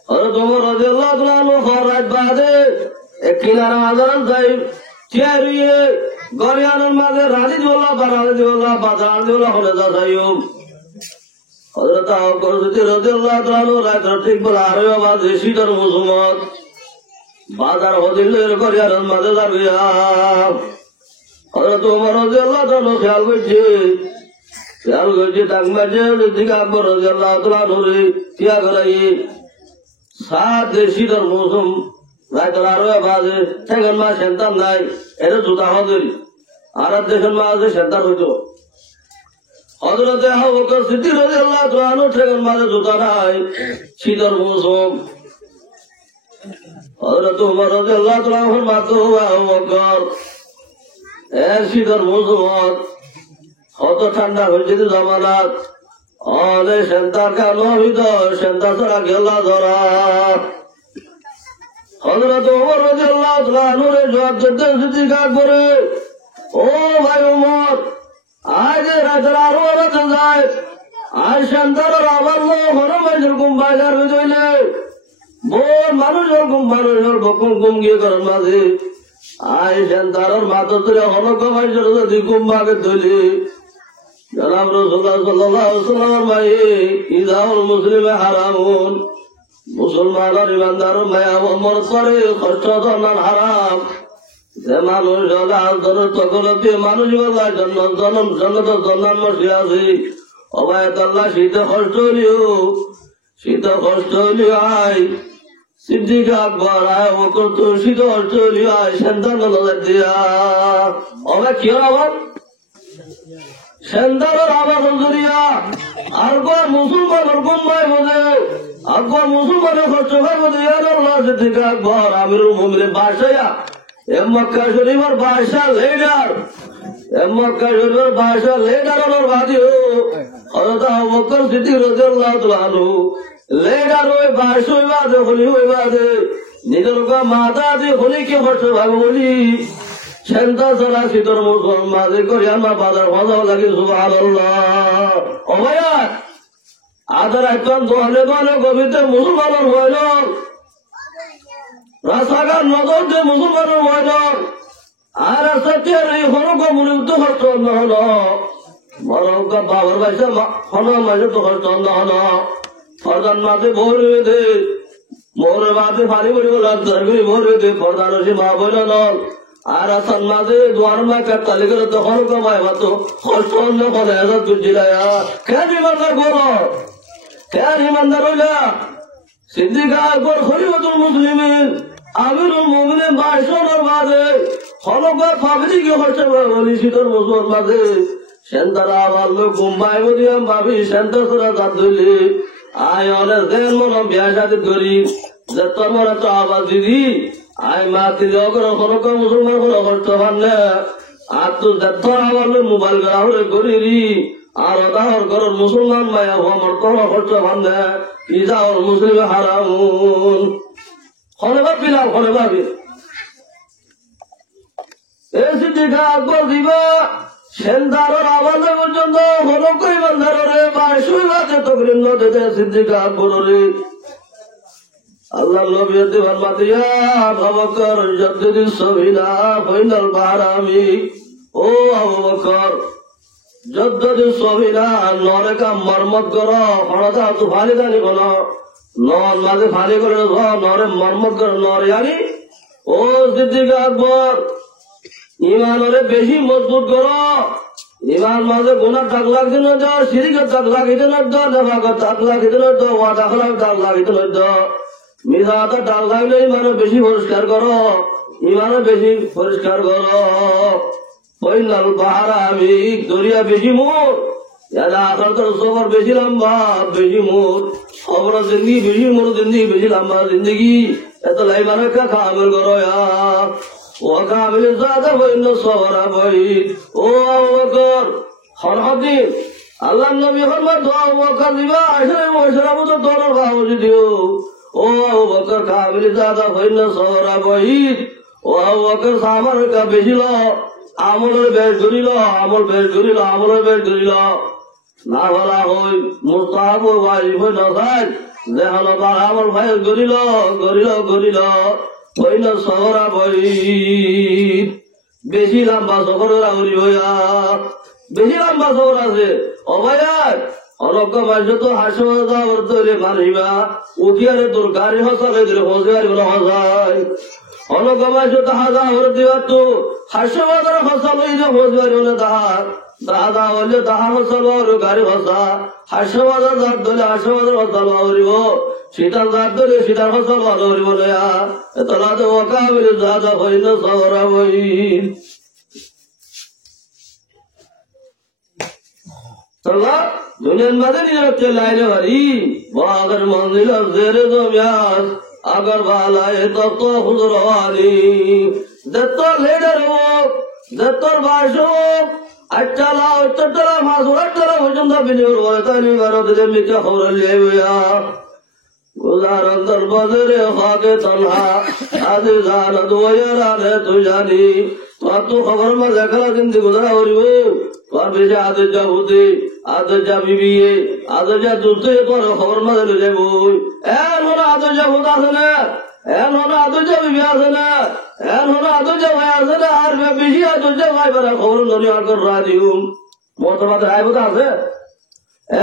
হযরত ওমর রাদিয়াল্লাহু তাআলা রাত বাদে এক কিনারা আজান সাহেব চেয়ারিয়ে গরিয়ানের মাঝে রাজি বল্লা বা রাজি বল্লা বাজার আদি বল্লা হলে যা যাইও হযরত আবু বকর সিদ্দিক রাদিয়াল্লাহু তাআলা রাত ঠিক বলা আর বাজে শীতের মৌসুমত বাজার হদিলের গরিয়ানের মাঝে যাবিয়া হযরত ওমর রাদিয়াল্লাহু তাআলা খেয়াল করছে ডাকমাজে সিদ্দিক আকবর রাদিয়াল্লাহু তাআলা রে কিয়া করাই সাত শীতের মৌসুম রাত আর বাজে সেখান মা সন্তান নাই এটা জুতা হদিল আর দেশের মাঝে সন্তান হইতো হযরত আবু বকর সিদ্দিক রাদিয়াল্লাহু তাআলা সেখান মাঝে জুতা নাই শীতের মৌসুম হযরত ওমর রাদিয়াল্লাহু তাআলা ফরমাতো আবু বকর শীতের মৌসুমত কত ঠান্ডা হয়েছে জামানাত অনে সন্তান কালো হইত সন্তান ছাড়া গেলা ধরা হযরত ওমর রাদিয়াল্লাহু তাআলা নুরে জবাব দিতে সিদ্দিক আকবরে ও ভাই ওমর আজ রাতের আরো রাতে যায় আজ সন্তানের আবার হরমের ঘুম বাজার হয়ে যাইলে বোন মানুষের ঘুম ঘুম গিয়ে করার মাঝে আজ সন্তানের মাথা তুলে হনক মাইজের যদি ঘুম ভাগে তুলি জনাব রাসূলুল্লাহ সাল্লাল্লাহু আলাইহি ওয়াসাল্লামের মায়ে ইজাউল মুসলিমে হারামুন মুসলমানের ইমানদার মায়া ওমর করে কষ্ট জানার হারাম যে মানুষ তকলতে মানুষ বলা জন্নত জন্মাসী আছে অবায়ত আল্লাহ শীতে কষ্ট হলিও আয় সিদ্দিক আকবর আয় ওকর তো শীত কষ্ট হলিও আয় সন্তান দিয়া অবায় কি আবার সন্তানের আবার জরিয়া আর কোন মুসলমানের গুম্বাই বোঝে আর কোন মুসলমানের কষ্ট করবো আল্লাহ সিদ্দিক আকবর আমিরুল মুমিনিন বাদশাহ মক্কা শরীফের বাদশাহ লেডার হলোর বাদী হযরত আবু বকর সিদ্দিক রাদিয়াল্লাহু তাআলা লেডার ওই বাদশাহ বাদে হলি ওই বাদে নিজের মাথা দিয়ে হলি কে কষ্ট ভাবে বলি সেন্তা ছাড়া শীতর মৌসুম মাঝে করি আমার বাজার মজাও লাগে সুবহানাল্লাহ অভয়া আদার একদম দোহানে গভীরতে মুসলমানের হইল রাস্তাঘাট নজর যে মুসলমানের হইল আর রাস্তাতে এই হনক মনে তো কষ্ট হল বরং বাবার বাইসে হন মাঝে তো কষ্ট হল ফরদান মাঝে ভোর দে মোরে মাঝে পানি পড়ি ভোর দে ফরদান হচ্ছে মা বইল নল আর আসান মাঝে দুয়ার মাকে তালি করে তখন কমায় মাতো কষ্ট অন্য করে হাজার তুলছিলাম কেন ইমানদার করো কেন ইমানদার হইলা সিদ্দিক আকবর খলিফাতুল মুসলিমিন আমিরুল মুমিনিন বাদশাহর মাঝে খলকবার পাবলিকে হচ্ছে বলি শীতর মুসলমান মাঝে সেন্তারা আবার লোক গুম্বাই বলিয়াম ভাবি সেন্টার তোরা জাত ধরলি আয় অনেক দেন মনে বিয়া সাথে করি যে তোমার তো আবার দিদি আয় মা দিদি অগ্র খলক মুসলমান কোনো কষ্ট পান না আর তো যেত আবার লোক মোবাইল করা হলে করি আর ওদাহর ঘরের মুসলমান মায়া আমার কোনো কষ্ট পান না ইজাউল মুসলিম হারামুন খনে ভাবিলাম খনে ভাবি এই সিদ্দিক আকবর দিবা সেন্দারের আওয়াজে পর্যন্ত হল কই বান্ধারে বাসুই বাজে তকরিন নদীতে সিদ্দিক আকবর রে আল্লাহ নবী দিবান মাতিয়া আবু বকর যদ্দিন সবিনা ফাইনাল বারামি ও আবু বকর যদ্দিন সবিনা নরে কা মরমত করো হড়দা তো ভালি জানি বলো নর মাঝে ভালি করে নরে মরমত করো নরে জানি ও সিদ্দিক আকবর ইমানরে বেশি মজবুত করো ইমান মাঝে গুনার দাগ লাগিতে না দাও শিরিকের দাগ লাগিতে না দাও নেফাকের দাগ লাগিতে না দাও ওয়াদা খারাপ দাগ লাগিতে না দাও মিজাতে দাগ লাগলে ইমানে বেশি পরিষ্কার করো ইমানে বেশি পরিষ্কার করো ফাইনাল বাহারা আমি দরিয়া বেশি মোর আখার তোর সবার বেশি লম্বা বেশি মোট খবর জিন্দগি বেশি মোট জিন্দগি বেশি লম্বা জিন্দগি এত লাইবার কামেল করো ও কামেল জাদা বইন সবরা বই ও বকর হরহদিন আল্লাহ নবী ফরমায় দোয়া বকর দিবা আসলে মশরা মতো তোর ভাব দিও ও বকর কামেল জাদা বইন সবরা বই ও বকর সামর কা বেশি ল আমলের বেশ করিল আমল বেশ করিল আমলের বেশ করিল না বলা হই মুস্তাহাব ওয়াজিব নসাই দেহল তার আমল ভাই করিল করিল করিল হইল সবরা বই বেশি লম্বা সফরেরা করি হইয়া বেশি লম্বা সফর আছে অভয়ার অনজ্ঞ মাস তো হাসপাতাল তৈরি মানিবা উঠিয়ারে তোর গাড়ি হসালে দিলে হসে গাড়ি হসাই অনজ্ঞ মাস তো হাজা হরে দিবার তো হাসপাতাল হসাল হইলে হস গাড়ি হলে তাহার দাদা হলে তাহার হসাল গাড়ি হসা হাসপাতাল দাঁত ধরে হাসপাতাল হসাল হরিব শীতাল দাঁত ধরে শীতাল হসাল ভালো হরিব নয়া তোরা তো ওকাবিল দাদা হইল সবরা বই দুনিয়ার মাঝে নিরক্ষে লাইনে বাড়ি বাগের মন্দির জেরে জমিয়াস আগার বালায় তত হুজরানি দেতর লেডার হোক দেতর বাস হোক আটটালা উত্তরতলা মাসুর আটটালা পর্যন্ত বিনিয়োগ করে তাই ভারতের মিকে খবর লিয়া গুজারন দর বজরে খাকে তলহা আদি জান দুয়ারানে তুই জানি তো খবর মা দেখলা জিন্দি গুজরা হরিব তোর বেশি আদর যা বুদ্ধি আদর যা বিবিয়ে আদর যা দুধে তোর খবর মা দিলে যাইব এন হলো আদর যা ভূত আছে না এন হলো আদর যা বিবি আছে না এন হলো আদর যা ভাই আছে না আর বেশি আদর যা ভাই বেড়া খবর ননি আর কর রাজিউ মতবাদ রায় ভূত আছে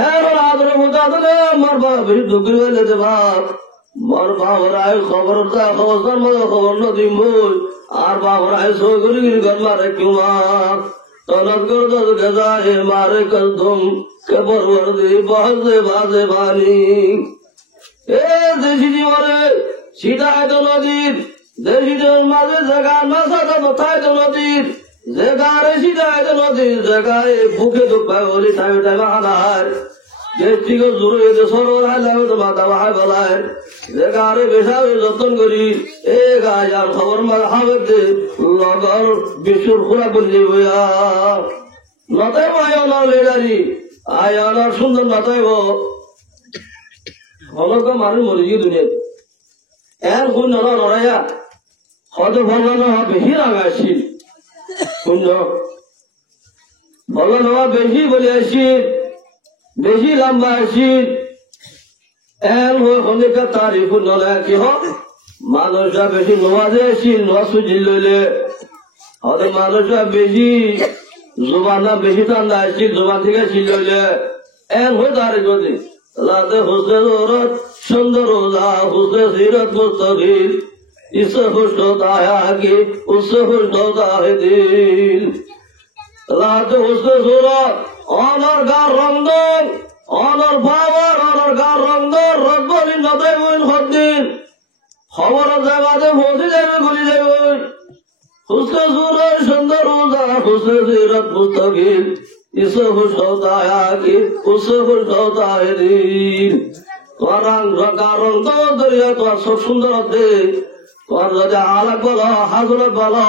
এন হলো আদর ভূত আছে না মার বাবা বেশি দুঃখী হইলে যে বাপ মার বাবার আয় খবর যা খবর মতো খবর নদিম বই আর বাবার আয় সই করি ঘর মারে কিউ মা তলত কর দল গজা হে মারে কল তুম কে পরবর্তী বাজে বাজে বানি এ দেশি জীবনে সীতায় তো নদীর দেশিদের মাঝে জায়গা মাথাটা মাথায় তো নদীর জায়গারে সীতায় তো নদীর জায়গায় বুকে দুপায় বলি টাইমে টাইমে হানায় দেশটিকে জোরে এতে সরোর হাইলাম তো মাথা বাহায় বলায় জায়গারে বেশাবে যত্ন করি এ গাছ আর খবর মার হাবে দে লগর বিশুর খুরা বললি বইয়া নতাইব আয়নার লেডারি আয়নার সুন্দর নতাইব হলক মানুষ মরে গিয়ে দুনিয়ায় এর কোন নড়াইয়া হয়তো ভগবান বেশি লাগাইছিল শূন্য ভগবান বেশি বলে আসছিল বেশি লম্বা আসছিল এর হলিকা তারিফ নলে কি হোক মানুষরা বেশি নোয়াজে আসছিল নোয়া সুজিল লইলে হয়তো মানুষরা বেশি জোবানা বেশি ঠান্ডা আসছিল জোবান থেকে ছিল লইলে এর হয়ে তারিখ যদি লাদে হুসনে জোরত সুন্দর রোজা হুসনে সিরত মুস্তকিল ইসে হুসন দায়া কি উসে হুসন দাহে দিল লাদে হুসনে জোরত অনর গার রংদন অনর পাওয়ার অনর গার রংদন রগবলি নদাই বইন হদ্দিন খবর জায়গাতে পৌঁছে যাবে ঘুরে যাবে হুসনে জোরত সুন্দর রোজা হুসনে সিরত মুস্তকিল ইসে হুসন দায়া কি উসে হুসন দাহে দিল তোর রং তো দরিয়া তোর সব সুন্দর আছে তোর যদি আহালাক বলো হাজরত বলো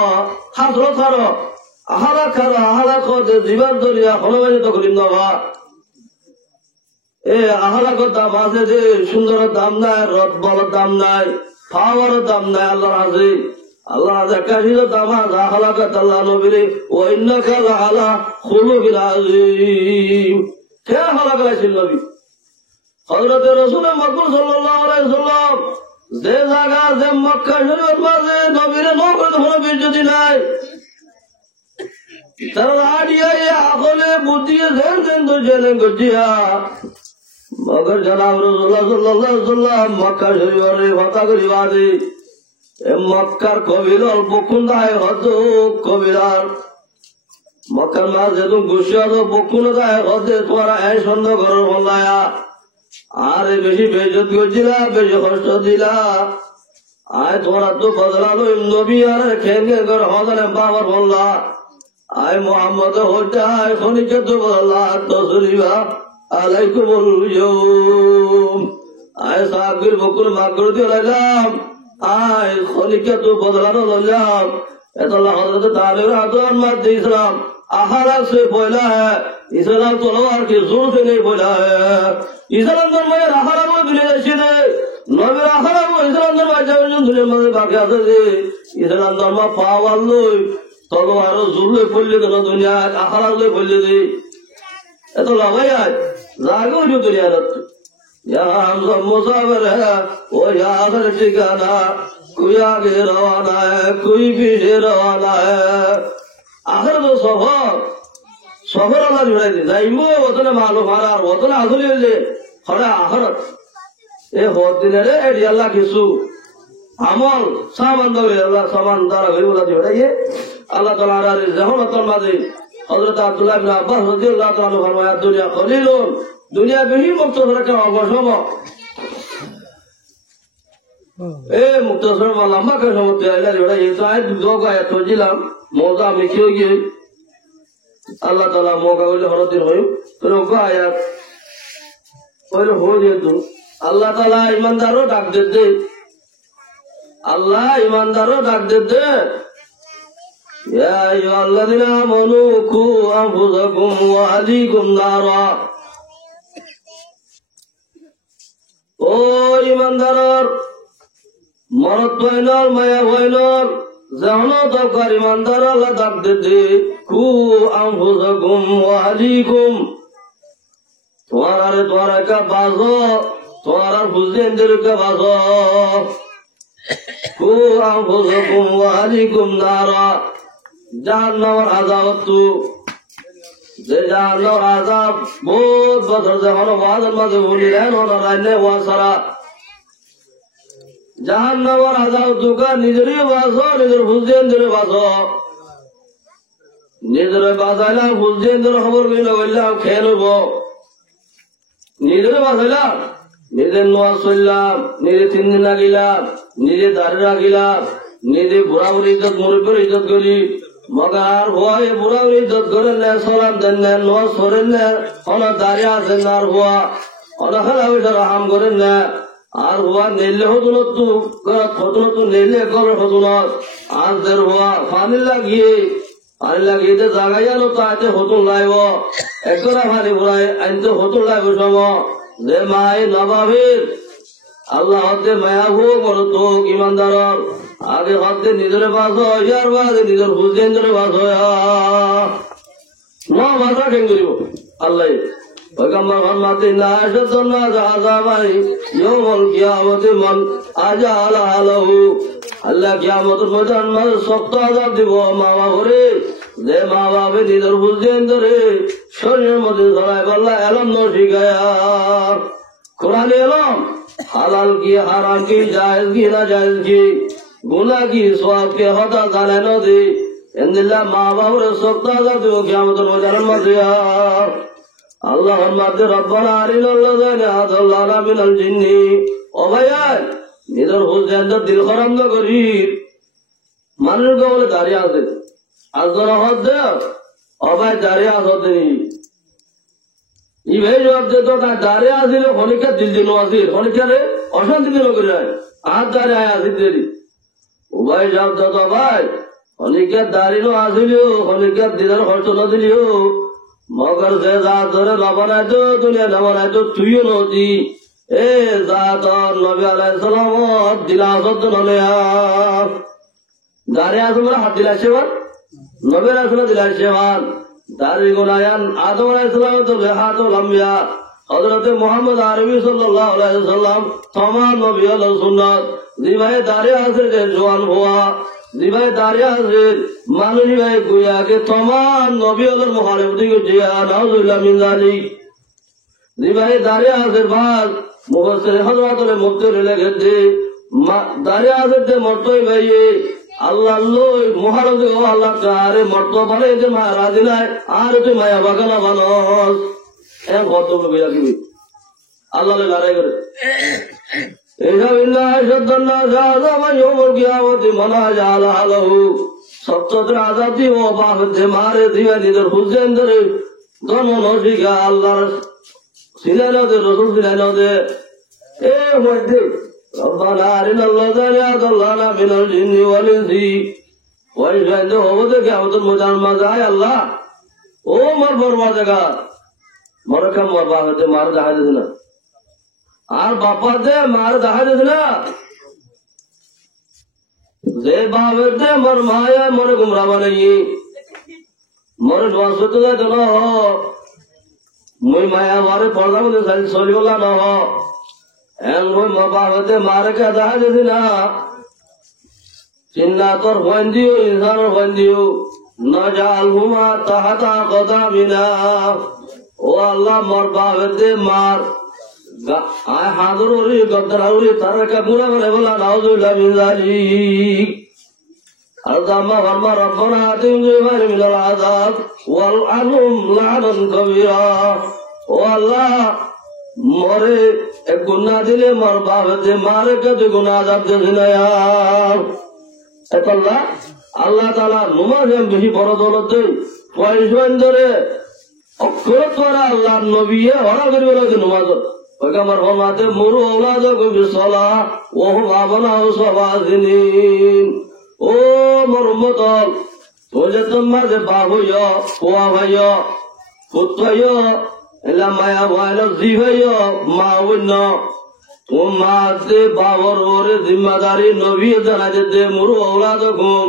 হাজরত খারো আহালাক খারো আহালাক হতে জীবন দরিয়া হলবাই তো করিম নবা এ আহালাকর দাম আছে যে সুন্দরের দাম নাই রথ বলার দাম নাই খাওয়ার দাম নাই আল্লাহর আছে আল্লাহ কাশির দাম আছে আহালাকাত আল্লাহ নবীরে ওয়াইন্নাকা লাআলা খুলুকিল আযীম কে আহালাক রাসূল নবী হযরত রাসূল মকবুল সাল্লাল্লাহু আলাইহি ওয়াসাল্লাম যে জায়গা যে মক্কা শরীফের মাঝে নবীর নবত হলো বিদ্যুতি নাই তারা আড়িয়া আকলে বুদ্ধি দেন দেন তো জেনে গজিয়া মগর জনাব রাসূলুল্লাহ সাল্লাল্লাহু আলাইহি ওয়াসাল্লাম মক্কা শরীফের কথা করি বাদে মক্কার কবির অল্প কুন্দায় হত কবিরার মক্কার মাঝে তো গুছিয়া তো বকুলতায় হতে তোরা এই সন্দেহ করো বলায়া আরে বেশি বেজত করছিলা বেশি কষ্ট দিলা আয় তোরা তো বদলালো নবী আর খেয়ে করে হদানে বাবার বললা আয় মোহাম্মদ হোটায় খনিকে তো বলা তসলিবা আলাইকুমুল ইয়ুম আয় সাহাবীর বকুল মাকর দিয়ে লাইলাম আয় খনিকে তো বদলানো লইলাম এতলা হযরত তালির হাতন মার দিয়েছিলাম আহারা से बोला है इस्लाम तलवार की जोर से नहीं बोला है इस्लाम धर्म में आहारा को दुनिया ছিনে নবীর আহারা को इस्लाम धर्म যাওয়ার দুনিয়ার মধ্যে বাকি আছে যে ইসলাম ধর্ম পাওয়ার লই তলওয়ার জুলে পড়লে কেন দুনিয়া আহারা লই পড়লে দে এত লাভাই আজ জাগো जो दुनिया रत यहाँ हम सब मुसाफिर है वो याद ठिकाना कोई आगे रवाना है कोई पीछे रवाना है आखिर तो सफर अल्लाह जुड़ाई दी जाइमो वतने मालूम हारा वतने असली ले खड़ा आखिरत ए होत दिन रे एडी अल्लाह किसु আমল সামান দরে আল্লাহ সামান দ্বারা গরিবলা जुड़ाइए अल्लाह ताला रे रहमतुल मादी हजरत अब्दुल्लाह इब्न अब्बास রাদিয়াল্লাহু তাআলা फरमाया दुनिया कलीलुन दुनिया बेही मुक्तसर का अवसर ए मुक्तसर वाला लंबा का समझते आइला जुड़ाइए तो आज दो का तो जिला मौका लिखियो गए अल्लाह ताला मौका बोले हरदिन हो फिर उनका आयात पहले हो जे तू अल्लाह ताला ईमानदारों डाक दे अल्लाह ईमानदारों डाक दे या अय्युहल्लज़ीना आमनू कू अनफुसकुम व अहलीकुम नारा ओ ईमानदारों मरद बहनों माया बहनों जहनो दरकार ईमानदार अल्लाह दाब दे कू अनफुसकुम व अहलीकुम तुम्हारा का बाजो तुम्हारा फुज़ेंदर का बाजो कू अनफुसकुम व अहलीकुम नारा जहन्नम अज़ाब तू जे जहन्नम अज़ाब बहुत बदर जहनो वादन मजे बोली रहन और रहने वासरा জাহান্নামের আযাব দুকা নিজেরই বাঁচো নিজের ফুলজেন্দ্রে বাঁচো নিজের বাঁচাইলাম ফুলজেন্দ্র খবর মিলে বললাম খেয়ে নেব নিজের বাঁচাইলাম নিজের নোয়া চললাম নিজে 3 দিন লাগিলাম নিজে দাঁড়িয়ে রাখিলাম নিজে বুড়াবুড়ি ইজ্জত মুরব্বীর ইজ্জত করি মগার ভয় বুড়াবুড়ি ইজ্জত করেন না সলাম দেন না নোয়া সরেন না অনেক দাঁড়িয়ে আছেন না আর ভুয়া অনেক হাম করেন না আর হুয়া নেলে হতো না তু হতো না তু নেলে করে হতো না আর দের হুয়া পানি লাগিয়ে তো জাগাই আলো তাতে হতো লাইব একরা পানি ঘুরাই আনতে হতো লাইব সব যে মায় নবাবের আল্লাহ হতে মায়া হুয়া বলো তো ইমানদার আগে হতে নিজের বাস ইয়ার বাদে নিজের ফুলজেন্দ্রে বাস না মাথা ঠেং করিব আল্লাহ पैगंबर फरमाते हैं नाशदन्ना जाज़ाबाई यौमल क़ियामत मन आजाला लहू अल्लाह क़ियामत मैदान में सख्त आज़ाब दिबो माँ बापरे जे माँ बापे निदर फुलजेंदरे शरीर मध्य धराय बल्ला एलम न शिकाया कुरान एलम हलाल की हराम की जायज की नाजायज की गुनाह की स्वाब के हदा जाने न दे इंदिल्ला माँ बापरे सख्त आज़ाब दिबो क़ियामत मैदान में আল্লাহ ফরমাতে রব্বানা আরিনাল্লাযিনা আদাল্লানা মিনাল জিন্নি ও ভাইয়া নিজের হুজেন্দ্র দিল খারাপ না করি মানুষ বলে দাঁড়িয়ে আছে আজরা হদে ও ভাই দাঁড়িয়ে আছে ই ভাই জবাব দে তো দাঁড়িয়ে আসিল খনিকা দিল দিন আসিল খনিকারে অশান্তি দিন করে আর দাঁড়িয়ে আসিল দেরি ও ভাই জবাব দে তো ভাই খনিকা দাঁড়িয়ে আসিল খনিকা দিনের খরচ না দিলিও मगर से धरे न बनाए तो दुनिया न बनाए तो तुयो नदी ए जात नबी अलैहिस्सलाम दिलासत नले दारे आसमान हाथ दिलासेवान नबी अलैहिस्सलाम दिलासेवान दारी गुनायान आदम अलैहिस्सलाम तो बेहातुल अंबिया हजरत मोहम्मद अरबी सल्लल्लाहु अलैहि वसल्लम तमाम नबी अलैहि सुन्नत दिवाए दारे आसर के जवान हुआ दिवाए दारे आसर मानुनी भाई गुया के तमाम नबी अलैहि मुखालिफती को जिया नाउजुबिल्लाह मिन जालिक दिवाए दारे आसर बाद मुफस्सिर हजरत ने मुफ्तिर लेके दे दारे आसर दे मरतोई भाई আল্লাহ মহারাজ আল্লাহ কারে মর্ত বলে যে মহারাজ নাই আর তুই মায়া বাগানা বানস এক গতব্য বিরাগি আল্লাহ লড়াই করে এসব ইল্লাহ সদ্দান্না যাযা মাইয়ুমুল কিয়ামতি মানা জালা আলাহু সপ্তদের আজাদ দিব বাপে মারে দিবে নিজের হুজেন ধরে জন্ম নজিকা আল্লাহর সিলাই নদে রসুল সিলাই নদে এ মধ্যে ربنا أرنا الذين أضلنا من الجن والإنس وإجعلنا هودك عبد المجان مزايا الله ও মার বরবাদ জায়গা মরকাম বাবা মার দেখা দিস না আর বাপা দে মার দেখা দিস না যে বাপের দে মর মায়া মরে গুমরা বানাই মরে দোয়া সত্য যায় না মুই মায়া মারে পর্দা মধ্যে চলিবলা ন এন মুই বাপে মারে কে দেখা দিস না চিন্তা তোর হন দিও ইনসানের হন দিও নজালহুমা তাহাতা কদামিনা ও আল্লাহ মর বাপে মার আয় হাদুরি গদ্দারি তারকা বুড়া বলে বলা নাউজুবিল্লাহ মিন যালিক আল্লাহুম্মা ওয়ারমা রব্বানা আতিম জিবারি মিনাল আযাব ওয়াল আনহুম লা'নান কাবীরা ও আল্লাহ মরে এক গুনাহ দিলে মর বাপে মারে কে গুনাহ আযাব দিস না আল্লাহ আল্লাহ তাআলা নমাজে বেশি বড় দৌলত দেই পয়সা ধরে অক্ষর করা আল্লাহর নবী হরা করিব লাগে নমাজ ওইকামার ফরমাতে মুরু আওলাদাকুম বিসসালাহ ওয়া হুম আবনাউ সাবাজিনিন ও মোর উম্মত ও যে তোমার যে বাপ হইয়া পোয়া ভাইয়া পুত্র হইয়া এলা মায়া ভাইলা জি ভাইয়া মা অন্য ও মা দে বাবর ওরে জিম্মাদারি নবী জানা দে মুরু আওলাদাকুম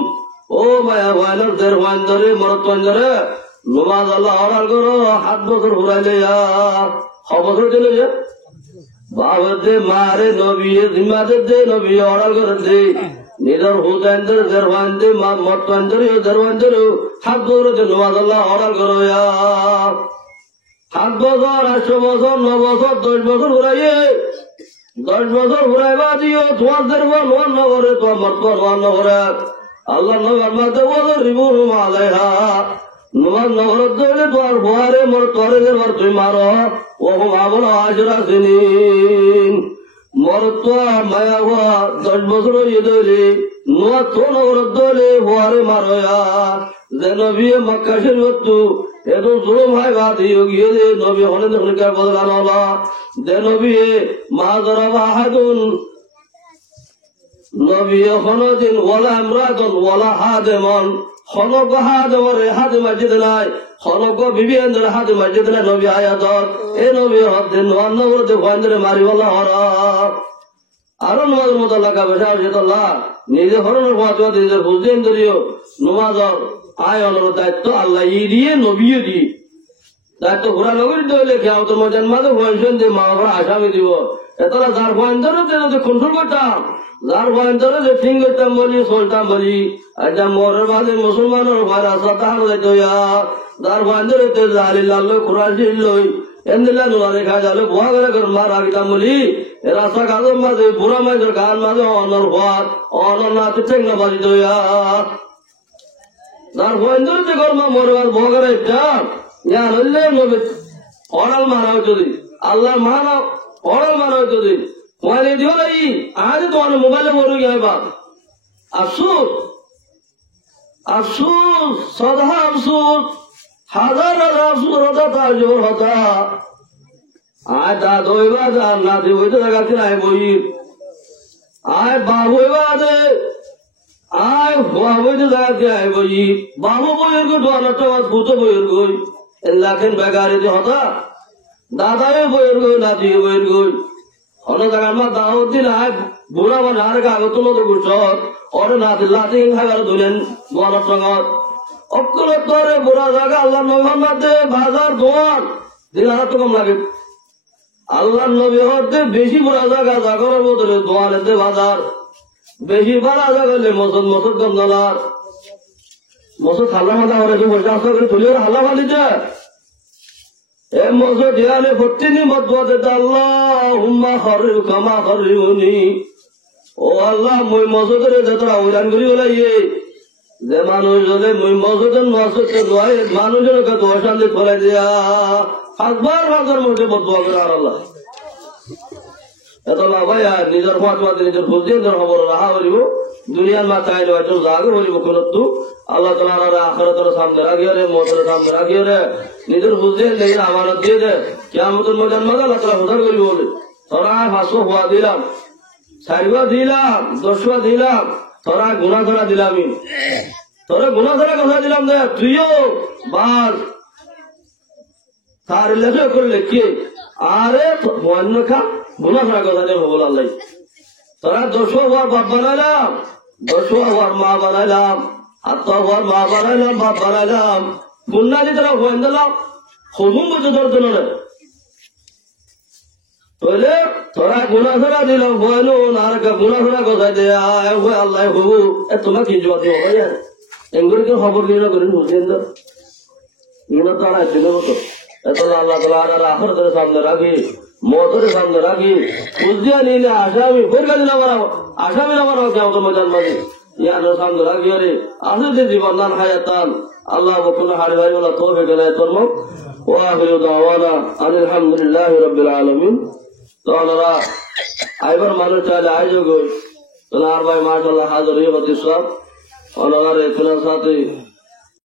ও মায়া ভাইলা দের ওয়ান্দরে মরতন্দরে নমাজ আল্লাহ হরাল করো 7 বছর ঘুরাইলে খবর দিলে যে বাবদে মারে নবী জিম্মাদে দে নবী হরাল করে দে নিজের হুজাইনদের দেরওয়ান্দে মরতন্দরে দেরওয়ান্দরে 7 বছর দে নমাজ আল্লাহ হরাল করো 7 বছর 8 বছর 9 বছর 10 বছর ঘুরাইয়ে 10 বছর ঘুরাইবা দিও তোমার দেরওয়ান ওয়ান নগরে তোমার মরতন ওয়ান নগরে আল্লাহ নবীর মাতে বলো রিবুহু আলাইহা নমাজ নগরত দইলে তোর ভয়ারে মর তোরে মর তুই মারো ও হুম আবল আজরা সিনিন মর তো মায়া হওয়া 10 বছর হয়ে দইলে নোয়া তো নগরত দইলে ভয়ারে মারো যে নবী মক্কা শরীফ এত জুলুম হয় বাদ গিয়ে দে নবী হনে দেখে বদলানো হলা যে নবী মা জরাবা আহাদুন নবী হনদিন ওয়ালা ইমরাতুন ওয়ালা হাদেমন হনক হাদেমরে হাদে মসজিদ নাই হনক বিবিএনদের হাদে মসজিদ নাই নবী আয়াত এ নবী হদিন অন্নবরতে ভয়ন্দরে মারি বলা হরা আরো নমাজের মতো লাগা বসা যেতল্লাহ নিজে হরণের ফাতুয়া নিজের বুঝতেন ধরিও নমাজর আয় অনুর দায়িত্ব আল্লাহ ই দিয়ে নবীও দিয়ে দায়িত্ব ঘোরা নগরী দইলে খেয়াও তোমার জন্মাতে ভয়সন দিয়ে মা বাবার আসামি দিব এতলা যার ভয়ন্দরে যদি কন্ট্রোল করতাম যার ভয়ন্তরে যে ঠিক করতাম বলি চলতাম বলি আচ্ছা মরের বাদে মুসলমানের ভয় রাস্তা তাহার যাইতো যার ভয়ন্তরে তে জালি লাল খুরাশি লই এন্দিলা নুলারে খাই যালে ভুয়া করে মার রাখিতাম বলি রাস্তা কাজের মাঝে বুড়া মাঝের গান মাঝে অনর ভাত অনর নাতে ঠিক না বাজি দইয়া যার ভয়ন্তরে যে গরমা মরবার ভুয়া করে ইচ্ছাম ইয়া হইলে নবী অরাল মারা হইতো দি আল্লাহ মানা অরাল মারা হইতো দি মানে দিও নাই আজ তোমার মোবাইলে বলো গিয়ে বাপ আফসোস আফসোস সদা আফসোস হাজার হাজার আফসোস হতা তার জোর হতা আয় দাঁত হইবা যার নাতি হইতে দেখাচ্ছি না বই আয় বাপ হইবা দে আয় বাপ হইতে দেখাচ্ছি আয় বই বাবু বইয়ের গো ডোয়ারটা ভূত বইয়ের গই লাখেন বেগারে যে হতা দাদাও বইয়ের গই নাতি বইয়ের গই অন্য জায়গার মা দাওয়াত দিন আয় বুড়া মানে আর কাগজ তুলো তো গুছর ওরে নাতি লাতি খাবার ধুলেন গোয়ালার সঙ্গত অক্কল তোরে বুড়া জায়গা আল্লাহ নবী বাজার দোয়ান দিন আর তো কম লাগে আল্লাহ নবী হতে বেশি বুড়া জায়গা জাগরের বদলে দোয়ান এতে বাজার বেশি বাড়া জাগলে মসদ মসদ গমদলার মসদ হাল্লা মাথা হরে বসে আসতে করে তুলি ওরা হাল্লা ফালিতে এ মসদ ইয়ালে প্রতিদিন বদুয়া দিতে আল্লাহুম্মা হরিব কামা হরিউনি ও আল্লাহ মই মসদের যতটা ঐরান করি বলাইয়ে যে মানুষ হলে মই মসদের মসদকে দোয়াই মানুষজনকে দোয়া শান্তি ফলাই দিয়া হাজার হাজার মধ্যে বদুয়া করে আর আল্লাহ এত ভাই নিজের ফাঁচমাতে নিজের বুঝিয়ে খবর রাহা করিব দুনিয়ার মাথায় হয়তো জাগ হরিব কোনতু আল্লাহ তাআলা আখিরাতের সামনে রাখিয়ে রে মওতের সামনে রাখিয়ে রে নিজের বুঝে নেই আমানত দিয়ে দে কিয়ামতের ময়দান মাঝে আল্লাহ তাআলা হুদার করিব বলে তোরা 500 হওয়া দিলাম 4 দিলাম 10 দিলাম তোরা গুনাহ ধরা দিলামই তোরা গুনাহ ধরা কথা দিলাম দে তুইও বাস তার লেখা করলে কি আরে অন্য খা গুনাহ ধরা কথা দেব বল আল্লাহ তোরা 10 হওয়ার বাপ বানাইলাম 10 হওয়ার মা বানাইলাম 8 হওয়ার মা বানাইলাম বাপ বানাইলাম গুন্না দিয়ে তোরা হয়ে দিলাম হুকুম বুঝে ধরতো না বলে তোরা গুনাহ ধরা দিলাম হইলো আর গুনাহ ধরা কথা দেয়া আল্লাহ হবু তোমার কি জবাব দেবো ভাই এগুলোকে খবর দিয়ে করেন বুঝলেন তো এগুলো তো আর দিলে মতো এত আল্লাহ তাআলা আখিরাতের সামনে রাখি মওতের সামনে রাখি বুঝিয়া নিলে আসামি ফের কাজে না বাড়াবো আসামি না বাড়াবো কিয়ামতের ময়দান মাঝে ইয়ার সামনে রাখি আরে আসলে জীবন দান হায়াতান আল্লাহ বকুল হারি ভাই বলা তৌফিক আলাইহি তরমু ওয়া আখিরু দাওয়ানা আলহামদুলিল্লাহি রাব্বিল আলামিন তো আপনারা আইবার মানুষ চাইলে আয়োজক আর ভাই মাশাআল্লাহ হাজির হয়ে বাতি সব ওনার এখানে সাথে